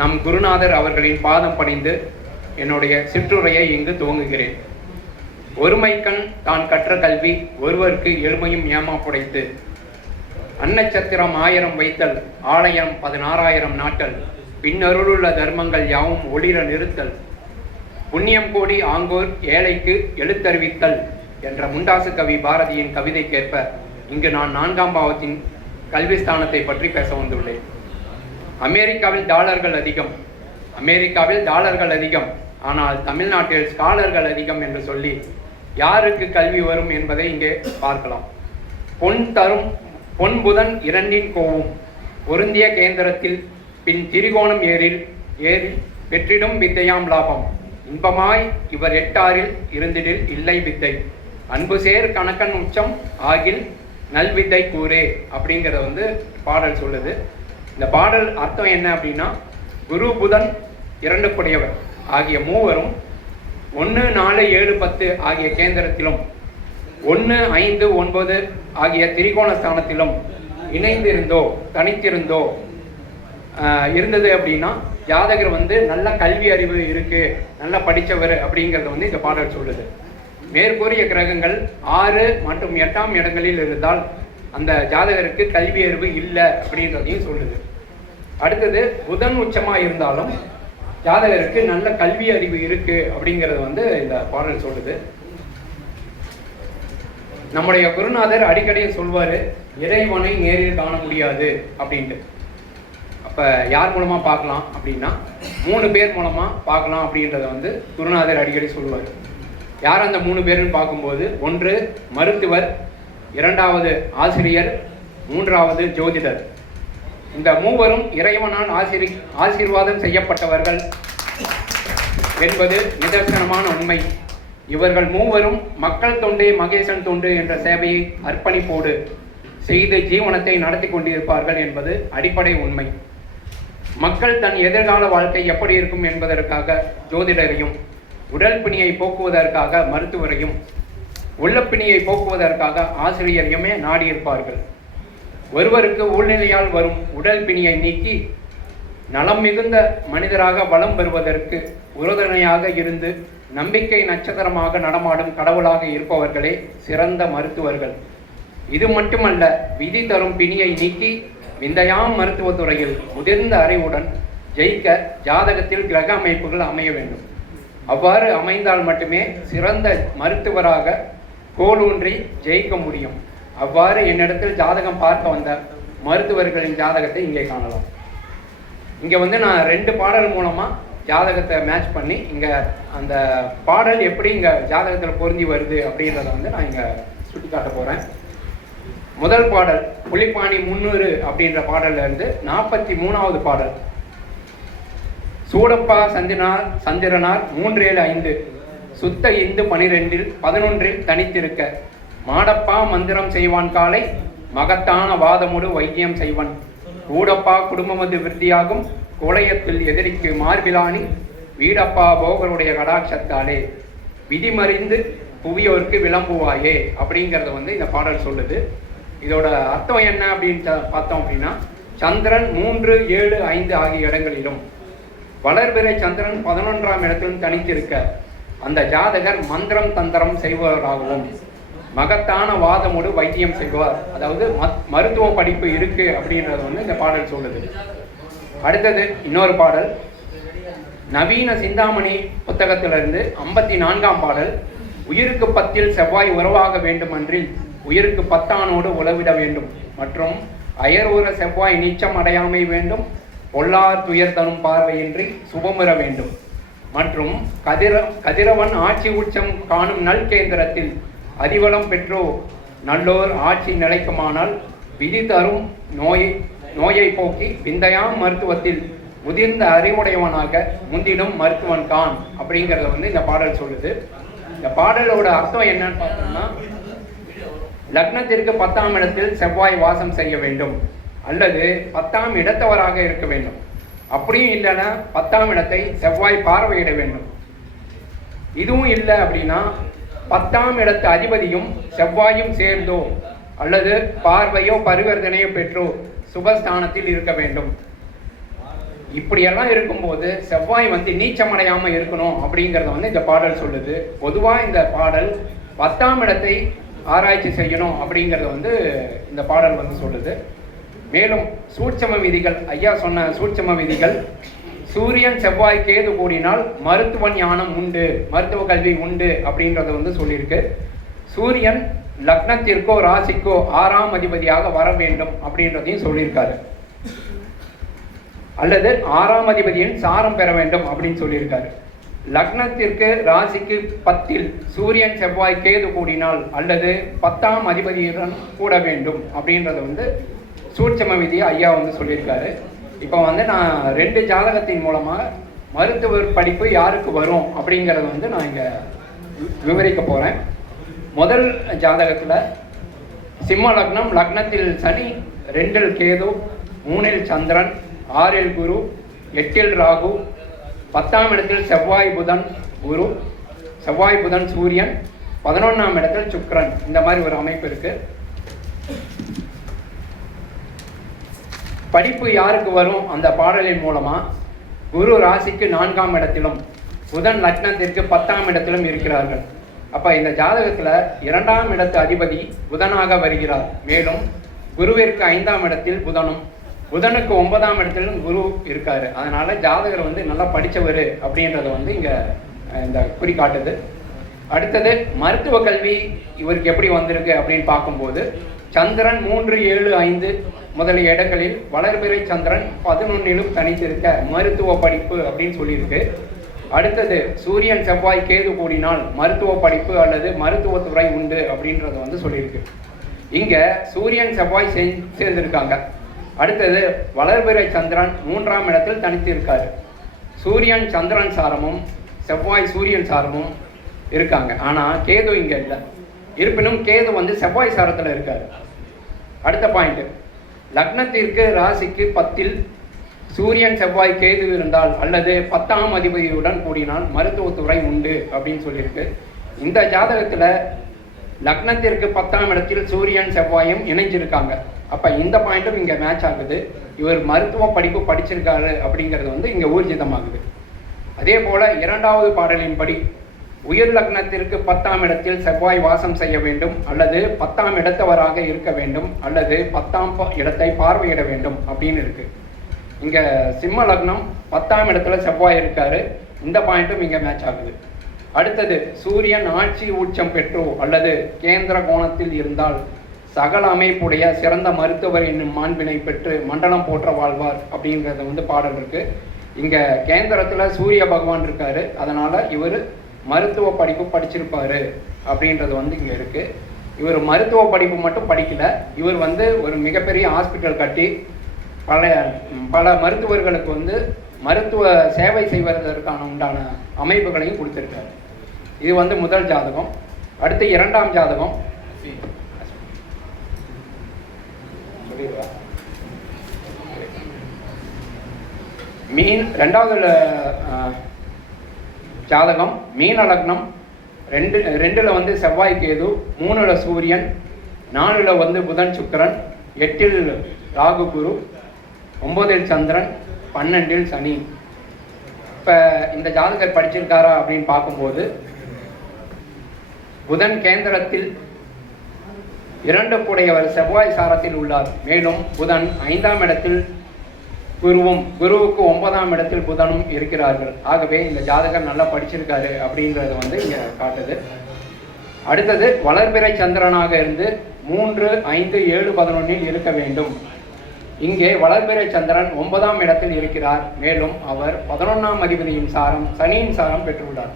நம் குருநாதர் அவர்களின் பாதம் பணிந்து என்னுடைய சிற்றுரையை இங்கு துவங்குகிறேன். ஒருமைக்கண் தான் கற்ற கல்வி ஒருவருக்கு எழுமையும் ஏமாப்புடைத்து, அன்னச்சத்திரம் 1000 வைத்தல், ஆலயம் 16,000 நாட்டல், பின்னருளுள்ள தர்மங்கள் யாவும் ஒளிர நிறுத்தல், புண்ணியம் கோடி ஆங்கோர் ஏழைக்கு எழுத்தறிவித்தல் என்ற முண்டாசு கவி பாரதியின் கவிதைக்கேற்ப இங்கு நான் 4ஆம் பாவத்தின் கல்விஸ்தானத்தை பற்றி பேச வந்துள்ளேன். அமெரிக்காவில் டாலர்கள் அதிகம், ஆனால் தமிழ்நாட்டில் ஸ்காலர்கள் அதிகம் என்று சொல்லி யாருக்கு கல்வி வரும் என்பதை இங்கே பார்க்கலாம். பொன் புதன் 2 கோவும் பொருந்திய கேந்திரத்தில் பின் திரிகோணம் ஏறில் வெற்றிடும் வித்தையாம் லாபம், இன்பமாய் இவர் 8 இருந்திடில் இல்லை வித்தை, அன்பு சேர் கணக்கன் உச்சம் ஆகில் நல்வித்தை கூறே அப்படிங்கிறத பாடல் சொல்லுது. இந்த பாடல் அர்த்தம் என்ன அப்படின்னா, குரு புதன் 2 குடையவர் ஆகிய மூவரும் 1, 4, 7, 10 ஆகிய கேந்திரத்திலும் 1, 5, 9 ஆகிய திரிகோண ஸ்தானத்திலும் இணைந்திருந்தோ தனித்திருந்தோ இருந்தது அப்படின்னா ஜாதகர் நல்ல கல்வி அறிவு இருக்கு, நல்லா படித்தவர் அப்படிங்கிறத இந்த பாடல் சொல்லுது. மேற்கூறிய கிரகங்கள் 6 மற்றும் 8ஆம் இடங்களில் இருந்தால் அந்த ஜாதகருக்கு கல்வி அறிவு இல்லை அப்படின்றதையும் சொல்லுது. அடுத்தது புதன் உச்சமாக இருந்தாலும் ஜாதகருக்கு நல்ல கல்வி அறிவு இருக்கு அப்படிங்கிறது இந்த பாடல் சொல்லுது. நம்முடைய குருநாதர் அடிக்கடி சொல்வார், இறைவனை நேரில் காண முடியாது அப்படின்ட்டு. அப்போ யார் மூலமாக பார்க்கலாம் அப்படின்னா 3 பேர் மூலமாக பார்க்கலாம் அப்படின்றத குருநாதர் அடிக்கடி சொல்லுவார். யார் அந்த 3 பேருன்னு பார்க்கும்போது, 1 மருத்துவர், 2வது ஆசிரியர், 3வது ஜோதிடர். இந்த மூவரும் இறைவனால் ஆசீர்வாதம் செய்யப்பட்டவர்கள் என்பது நிதர்சனமான உண்மை. இவர்கள் மூவரும் மக்கள் தொண்டே மகேசன் தொண்டு என்ற சேவையை அர்ப்பணிப்போடு செய்து ஜீவனத்தை நடத்தி கொண்டிருப்பார்கள் என்பது அடிப்படை உண்மை. மக்கள் தன் எதிர்கால வாழ்க்கை எப்படி இருக்கும் என்பதற்காக ஜோதிடரையும், உடல் பிணியை போக்குவதற்காக மருத்துவரையும், உள்ளப்பிணியை போக்குவதற்காக ஆசிரியரையுமே நாடியிருப்பார்கள். ஒருவருக்கு உள்நிலையால் வரும் உடல் பிணியை நீக்கி நலம் மிகுந்த மனிதராக வலம் பெறுவதற்கு உறுதுணையாக இருந்து நம்பிக்கை நட்சத்திரமாக நடமாடும் கடவுளாக இருப்பவர்களே சிறந்த மருத்துவர்கள். இது மட்டுமல்ல, விதி தரும் பிணியை நீக்கி விந்தையாம் மருத்துவத்துறையில் முதிர்ந்த அறிவுடன் ஜெயிக்க ஜாதகத்தில் கிரக அமைப்புகள் அமைய வேண்டும். அவ்வாறு அமைந்தால் மட்டுமே சிறந்த மருத்துவராக கோலூன்றி ஜெயிக்க முடியும். அவ்வாறு என்னிடத்தில் ஜாதகம் பார்க்க வந்த மருத்துவர்களின் ஜாதகத்தை இங்கே காணலாம். இங்கே நான் 2 பாடல் மூலமாக ஜாதகத்தை மேட்ச் பண்ணி இங்கே அந்த பாடல் எப்படி இங்கே ஜாதகத்தில் பொருந்தி வருது அப்படின்றத நான் இங்கே சுட்டி காட்ட போகிறேன். முதல் பாடல் புலிப்பாணி 300 அப்படின்ற பாடல்லேருந்து 43வது பாடல். சூடப்பா சந்திரனார் 375 சுத்த இந்து 11 தனித்திருக்க, மாடப்பா மந்திரம் செய்வான் காலை மகத்தான வாதமுடு வைத்தியம் செய்வன், கூடப்பா குடும்பமது விருத்தியாகும் கோளையத்தில் எதிரிக்கு மார்பிலானி, வீடப்பா போகருடைய கடாட்சத்தாலே விதிமறிந்து புவியோருக்கு விளம்புவாயே அப்படிங்கிறத இந்த பாடல் சொல்லுது. இதோட அர்த்தம் என்ன அப்படின்னு பார்த்தோம் அப்படின்னா, சந்திரன் 3, 7, 5 ஆகிய இடங்களிலும் வளர்பிறை சந்திரன் 11ஆம் இடத்திலும் தனித்திருக்க அந்த ஜாதகர் மந்திரம் தந்திரம் செய்பவராகவும் மகத்தான வாதமோடு வைத்தியம் செய்வார், அதாவது மருத்துவ படிப்பு இருக்கு அப்படின்றது இந்த பாடல் சொல்லுது. அடுத்தது இன்னொரு பாடல் நவீன சிந்தாமணி புத்தகத்திலிருந்து 54ஆம் பாடல். உயிருக்கு 10 செவ்வாய் உறவாக வேண்டுமன்றில் உயிருக்கு 10 உளவிட வேண்டும், மற்றும் அயர்வுற செவ்வாய் நீச்சம் அடையாமை வேண்டும், பொல்லார் துயர் தரும் பார்வையின்றி சுபமுற வேண்டும், மற்றும் கதிரவன் ஆட்சி உச்சம் காணும் நல் கேந்திரத்தில் அதிபலம் பெற்றோ நல்லோர் ஆட்சி நிலைக்குமானால் விதி தரும் நோயை போக்கி விந்தையாம் மருத்துவத்தில் முதிர்ந்த அறிவுடையவனாக முந்திடும் மருத்துவன் கான் அப்படிங்கிறத இந்த பாடல் சொல்லுது. இந்த பாடலோட அர்த்தம் என்னன்னு பார்த்தோம்னா, லக்னத்திற்கு 10ஆம் இடத்தில் செவ்வாய் வாசம் செய்ய வேண்டும், அல்லது 10ஆம் இடத்தவராக இருக்க வேண்டும். அப்படியும் இல்லைன்னா 10ஆம் இடத்தை செவ்வாய் பார்வையிட வேண்டும். இதுவும் இல்லை அப்படின்னா 10ஆம் இடத்து அதிபதியும் செவ்வாயும் சேர்ந்தோ அல்லது பார்வையோ பரிவர்த்தனையோ பெற்றோ சுபஸ்தானத்தில் இருக்க வேண்டும். இப்படியெல்லாம் இருக்கும்போது செவ்வாய் வந்து நீச்சமடையாமல் இருக்கணும் அப்படிங்கிறத வந்து இந்த பாடல் சொல்லுது. பொதுவாக இந்த பாடல் 10ஆம் இடத்தை ஆராய்ச்சி செய்யணும் அப்படிங்கிறத வந்து இந்த பாடல் வந்து சொல்லுது. மேலும் சூட்சம விதிகள், ஐயா சொன்ன சூட்சம விதிகள், சூரியன் செவ்வாய் கேது கூடினால் மருத்துவ ஞானம் உண்டு, மருத்துவ கல்வி உண்டு அப்படின்றத வந்து சொல்லியிருக்கு. சூரியன் லக்னத்திற்கோ ராசிக்கோ 6ஆம் அதிபதியாக வர வேண்டும் அப்படின்றதையும் சொல்லியிருக்காரு. அல்லது 6ஆம் அதிபதியின் சாரம் பெற வேண்டும் அப்படின்னு சொல்லியிருக்காரு. லக்னத்திற்கு ராசிக்கு 10ல் சூரியன் செவ்வாய் கேது கூடினால் அல்லது 10ஆம் அதிபதியுடன் கூட வேண்டும் அப்படின்றத வந்து சூட்சம விதியை ஐயா வந்து சொல்லியிருக்காரு. இப்போ வந்து நான் 2 ஜாதகத்தின் மூலமாக மருத்துவர் படிப்பு யாருக்கு வரும் அப்படிங்கிறத வந்து நான் இங்கே விவரிக்க போகிறேன். முதல் ஜாதகத்தில் சிம்ம லக்னம், லக்னத்தில் சனி, 2ல் கேது, 3ல் சந்திரன், 6ல் குரு, 8ல் ராகு, 10ஆம் இடத்தில் செவ்வாய் புதன் குரு, செவ்வாய் புதன் சூரியன், 11ஆம் இடத்தில் சுக்கிரன். இந்த மாதிரி ஒரு அமைப்பு இருக்கு. படிப்பு யாருக்கு வரும் அந்த பாடலின் மூலமா? குரு ராசிக்கு 4ஆம் இடத்திலும் புதன் லக்னத்திற்கு 10ஆம் இடத்திலும் இருக்கிறார்கள். அப்ப இந்த ஜாதகத்துல 2ஆம் இடத்து அதிபதி புதனாக வருகிறார். மேலும் குருவிற்கு 5ஆம் இடத்தில் புதனும், புதனுக்கு 9ஆம் இடத்திலும் குரு இருக்காரு. அதனால ஜாதகர் வந்து நல்லா படித்தவர் அப்படின்றத வந்து இங்க இந்த குறிக்காட்டுது. அடுத்தது மருத்துவ கல்வி இவருக்கு எப்படி வந்திருக்கு அப்படின்னு பார்க்கும்போது, சந்திரன் 3, 7, 5 முதலிய இடங்களில், வளர்பிறை சந்திரன் 11லும் தனித்திருக்க மருத்துவ படிப்பு அப்படின்னு சொல்லியிருக்கு. அடுத்தது சூரியன் செவ்வாய் கேது கூடினால் மருத்துவ படிப்பு அல்லது மருத்துவத்துறை உண்டு அப்படின்றத வந்து சொல்லியிருக்கு. இங்க சூரியன் செவ்வாய் சேர்ந்திருக்காங்க. அடுத்தது வளர்பிறை சந்திரன் 3ஆம் இடத்தில் தனித்து இருக்காரு. சூரியன் சந்திரன் சாரமும் செவ்வாய் சூரியன் சாரமும் இருக்காங்க. ஆனால் கேது இங்கே இல்லை. இருப்பினும் கேது வந்து செவ்வாய் சாரத்தில் இருக்காரு. அடுத்த பாயிண்ட், லக்னத்திற்கு ராசிக்கு 10ல் சூரியன் செவ்வாய் கேது இருந்தால் அல்லது 10ஆம் அதிபதியுடன் கூடினால் மருத்துவத்துறை உண்டு அப்படின்னு சொல்லியிருக்கு. இந்த ஜாதகத்தில் லக்னத்திற்கு 10ஆம் இடத்தில் சூரியன் செவ்வாயும் இணைஞ்சிருக்காங்க. அப்போ இந்த பாயிண்ட்டும் இங்கே மேட்ச் ஆகுது. இவர் மருத்துவ படிப்பு படிச்சிருக்காரு அப்படிங்கிறது வந்து இங்கே ஊர்ஜிதமாகுது. அதே போல் 2வது பாடலின்படி உயர் லக்னத்திற்கு 10ஆம் இடத்தில் செவ்வாய் வாசம் செய்ய வேண்டும் அல்லது 10ஆம் இடத்தவராக இருக்க வேண்டும் அல்லது 10ஆம் இடத்தை பார்வையிட வேண்டும் அப்படின்னு இருக்கு. இங்கே சிம்ம லக்னம் 10ஆம் இடத்துல செவ்வாய் இருக்காரு. இந்த பாயிண்ட்டும் இங்கே மேட்ச் ஆகுது. அடுத்தது சூரியன் ஆட்சி உச்சம் பெற்றோ அல்லது கேந்திர கோணத்தில் இருந்தால் சகல அமைப்புடைய சிறந்த மருத்துவர் என்னும் மாண்பினை பெற்று மண்டலம் போற்ற வாழ்வார் அப்படிங்கிறத வந்து பாடல் இருக்கு. இங்கே கேந்திரத்தில் சூரிய பகவான் இருக்காரு. அதனால இவர் மருத்துவ படிப்பு படிச்சிருப்பாரு அப்படின்றது வந்து இங்கே இருக்கு. இவர் மருத்துவ படிப்பு மட்டும் படிக்கல, இவர் வந்து ஒரு மிகப்பெரிய ஹாஸ்பிட்டல் கட்டி பல மருத்துவர்களுக்கு வந்து மருத்துவ சேவை செய்வதற்கான உண்டான அமைப்புகளையும் கொடுத்திருக்காரு. இது வந்து முதல் ஜாதகம். அடுத்து 2ஆம் ஜாதகம். ரெண்டாவது ஜாதகம் மீன லக்னம், 2ல் வந்து செவ்வாய் கேது, 3ல் சூரியன், 4ல் வந்து புதன் சுக்கிரன், 8ல் ராகு குரு, 9ல் சந்திரன், 12ல் சனி. இப்போ இந்த ஜாதகர் படிச்சிருக்காரா அப்படின்னு பார்க்கும்போது, புதன் கேந்திரத்தில் 2 கூடையவர் செவ்வாய் சாரத்தில் உள்ளார். மேலும் புதன் 5ஆம் இடத்தில் குருவும், குருவுக்கு 9ஆம் இடத்தில் புதனும் இருக்கிறார்கள். ஆகவே இந்த ஜாதகர் நல்லா படிச்சிருக்காரு அப்படின்றது வந்து இங்கே காட்டுது. அடுத்தது வளர்பிறை சந்திரனாக இருந்து 3, 5, 7, 11ல் இருக்க வேண்டும். இங்கே வளர்பிறை சந்திரன் 9ஆம் இடத்தில் இருக்கிறார். மேலும் அவர் 11ஆம் அதிபதியின் சாரம், சனியின் சாரம் பெற்றுள்ளார்.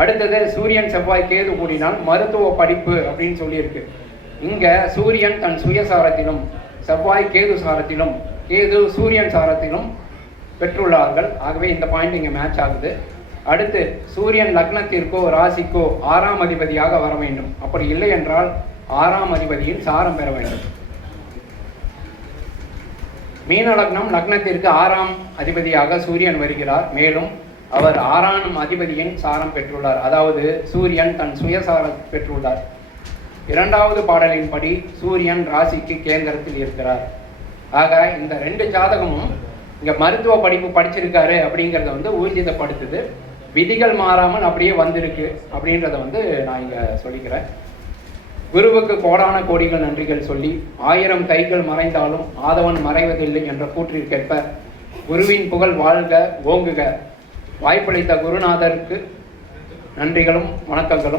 அடுத்தது சூரியன் செவ்வாய் கேது கூடினால் மருத்துவ படிப்பு அப்படின்னு சொல்லியிருக்கு. இங்கே சூரியன் தன் சுயசாரத்திலும் செவ்வாய் கேது சாரத்திலும் கேது சூரியன் சாரத்திலும் பெற்றுள்ளார்கள். ஆகவே இந்த பாயிண்ட் இங்கே மேட்ச் ஆகுது. அடுத்து சூரியன் லக்னத்திற்கோ ராசிக்கோ 6ஆம் அதிபதியாக வர வேண்டும். அப்படி இல்லை என்றால் 6ஆம் அதிபதியின் சாரம் பெற வேண்டும். மீன லக்னம், லக்னத்திற்கு 6ஆம் அதிபதியாக சூரியன் வருகிறார். மேலும் அவர் 6ஆம் அதிபதியின் சாரம் பெற்றுள்ளார். அதாவது சூரியன் தன் சுயசாரம் பெற்றுள்ளார். 2வது பாடலின்படி சூரியன் ராசிக்கு கேந்திரத்தில் இருக்கிறார். ஆக இந்த 2 ஜாதகமும் இங்கே மருத்துவ படிப்பு படிச்சிருக்காரு அப்படிங்கிறத வந்து ஊர்ஜிதப்படுத்துது. விதிகள் மாறாமல் அப்படியே வந்திருக்கு அப்படின்றத வந்து நான் இங்கே சொல்லிக்கிறேன். குருவுக்கு கோடான கோடிகள் நன்றிகள் சொல்லி 1000 கைகள் மறைந்தாலும் ஆதவன் மறைவதில்லை என்ற கூற்றிற்கேற்ப குருவின் புகழ் வாழ்க ஓங்குக. வாய்ப்பளித்த குருநாதருக்கு நன்றிகளும் வணக்கங்களும்.